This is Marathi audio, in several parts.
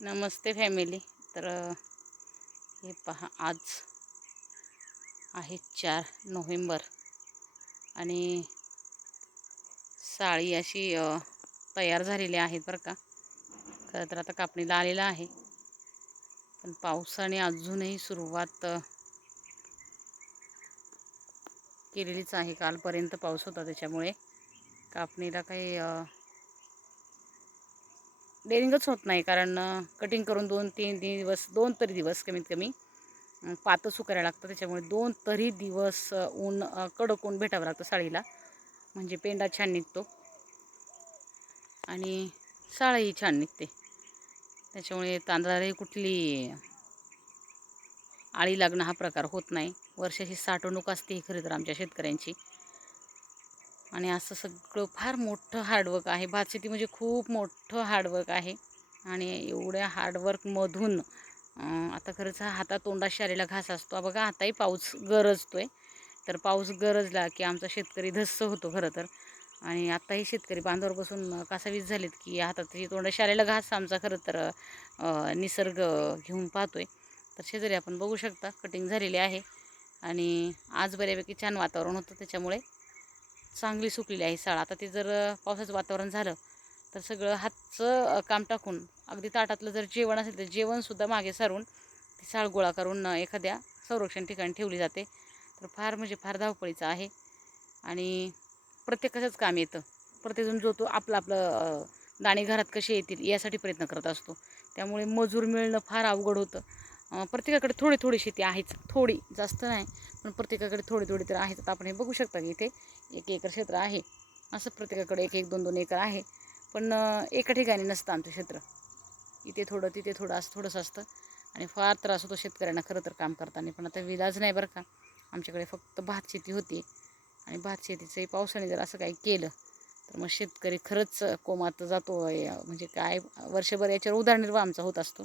नमस्ते फॅमिली. तर हे पहा आज आहे चार नोव्हेंबर आणि साळी अशी तयार झालेली आहेत बरं का. खरं तर आता कापणीला आलेला आहे. पण पावसाने अजूनही सुरुवात केलेलीच आहे. कालपर्यंत पाऊस होता त्याच्यामुळे कापणीला काही डेरिंगच होत नाही कारण कटिंग करून दोन तीन दिवस दोन तरी दिवस कमीत कमी अं, पातं सुकायला लागतं. त्याच्यामुळे दोन तरी दिवस ऊन कडक ऊन भेटावं लागतं साडीला. म्हणजे पेंडा छान निघतो. आणि साळही छान निघते. त्याच्यामुळे तांदळालाही कुठली आळी लागणं हा प्रकार होत नाही. वर्षाची साठवणूक असते ही खरी तर आमच्या शेतकऱ्यांची. आणि असं सगळं फार मोठं हार्डवर्क आहे. भात शेती म्हणजे खूप मोठं हार्डवर्क आहे. आणि एवढ्या हार्डवर्कमधून आता खरंच हा हातात तोंडाशी घास असतो. बघा आताही पाऊस गरजतो आहे तर पाऊस गरजला की आमचा शेतकरी धस्स होतो खरं तर. आणि आत्ताही शेतकरी बांधावर बसून कासावीस झालेत की हातात तोंडा शारीला घास आमचा खरं तर निसर्ग घेऊन पाहतोय. तर शेजारी आपण बघू शकता कटिंग झालेली आहे. आणि आज बऱ्यापैकी छान वातावरण होतं त्याच्यामुळे चांगली सुकलेली आहे साळ. आता ते जर पावसाचं वातावरण झालं तर सगळं हातचं काम टाकून अगदी ताटातलं जर जेवण असेल तर जेवणसुद्धा मागे सारून ती साळ गोळा करून एखाद्या संरक्षण ठिकाणी ठेवली जाते. तर फार म्हणजे फार धावपळीचं आहे. आणि प्रत्येकाचंच काम येतं. प्रत्येकजण जो तो आपलं आपलं दाणे घरात कसे येतील यासाठी प्रयत्न करत असतो. त्यामुळे मजूर मिळणं फार अवघड होतं. प्रत्येकाकडे थोडी थोडी शेती आहेच. थोडी जास्त नाही. पण प्रत्येकाकडे थोडी थोडी तर आहेत. आता आपण हे बघू शकता की इथे एक एकर क्षेत्र आहे. असं प्रत्येकाकडे एक एक दोन दोन एकर आहे. पण एका ठिकाणी नसतं आमचं क्षेत्र. इथे थोडं तिथे थोडं असं थोडंसं असतं. आणि फार त्रास होतो शेतकऱ्यांना खरं तर काम करताना. पण आता विलाज नाही बरं का? आमच्याकडे फक्त भात शेती होती. आणि भात शेतीचंही पावसाने जर असं काही केलं तर मग शेतकरी खरंच कोमात जातो म्हणजे काय? वर्षभर याच्यावर उदारनिर्वाह आमचा होत असतो.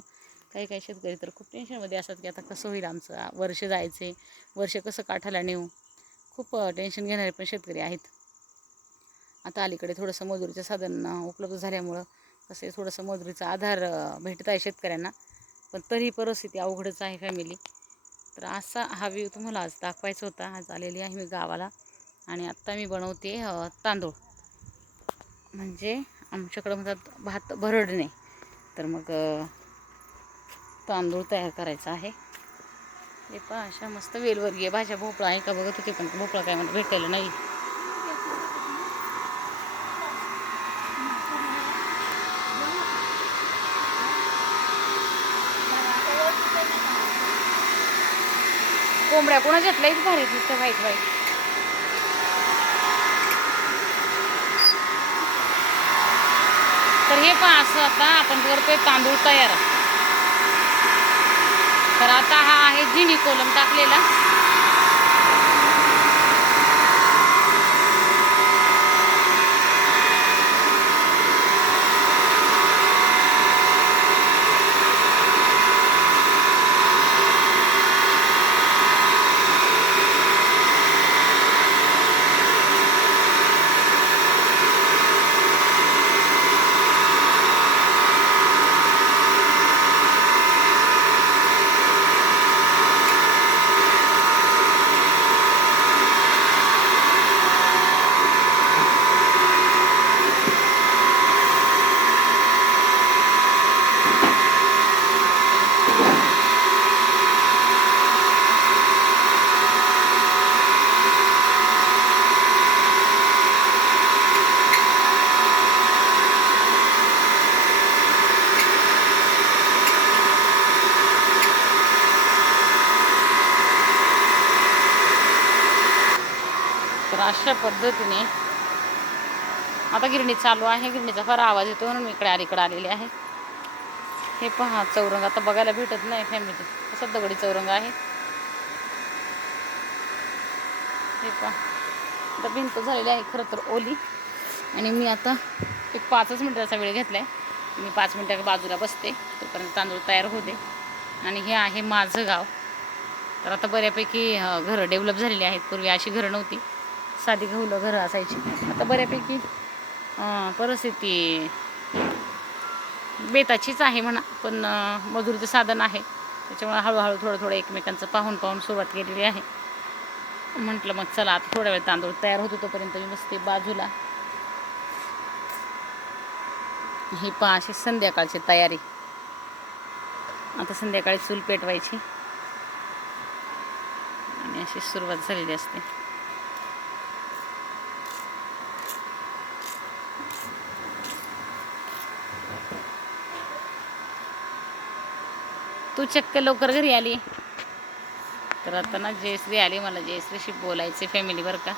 काही काही शेतकरी तर खूप टेन्शनमध्ये असतात की आता कसं होईल आमचं? वर्ष जायचे. वर्ष कसं काठाला नेऊ? खूप टेन्शन घेणारे पण शेतकरी आहेत. आता अलीकडे थोडंसं मजुरीचं साधन उपलब्ध झाल्यामुळं कसं आहे थोडंसं मजुरीचा आधार भेटत आहे शेतकऱ्यांना. पण तरी परिस्थिती अवघडच आहे फॅमिली तर असा हा व्ह्यू तुम्हाला आज दाखवायचा होता. आज आलेली आहे मी गावाला आणि आत्ता मी बनवते तांदूळ. म्हणजे आमच्याकडं म्हणतात भात भरडणे. तर मग तांदूळ तयार करायचा आहे. हे पहा अशा मस्त वेलवर्गीय भाज्या भोपळा आहे का? बघत होते पण भोपळा काय मला भेटायला नाही. कोंबड्या कोणाच्यात लईच भारी दिसतं व्हाईट व्हाईट तर हे पण असं आता आपण करतोय तांदूळ तयार. तर आता हा आहे जिनी कोलम टाकलेला. अशा पद्धतीने. आता गिरणी चालू आहे. गिरणीचा फार आवाज येतो म्हणून मी इकडे अलीकडे आलेले आहे. हे पहा चौरंग. आता बघायला भेटत नाही फॅमिली कसं दगडी चौरंग आहे. हे पहा. आता भिंत झालेली आहे खरं तर ओली. आणि मी आता एक पाचच मिनिटाचा वेळ घेतला आहे मी पाच मिनिटा बाजूला बसते. तोपर्यंत तांदूळ तयार होते आणि हे आहे माझं गाव. तर आता बऱ्यापैकी घरं डेव्हलप झालेली आहेत. पूर्वी अशी घरं नव्हती. साधी गहुलं घरं असायची. आता बऱ्यापैकी परिस्थिती बेताचीच आहे म्हणा पण मजुरीचं साधन आहे. त्याच्यामुळे हळूहळू थोडं थोडं एकमेकांचं पाहून पाहून सुरुवात केलेली आहे. म्हटलं मग चला आता थोड्या वेळ तांदूळ तयार होतो तोपर्यंत मी बसते बाजूला. ही पहा अशी संध्याकाळची तयारी. आता संध्याकाळी चूल पेटवायची. आणि अशी सुरुवात झालेली असते. तू चक्क लवकर घरी आली. तर आता ना जयश्री आली मला. जयश्रीशी बोलायचे फॅमिली बरं का.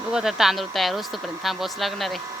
बघू आता तांदूळ तयार होतोपर्यंत थांबावंच लागणार आहे.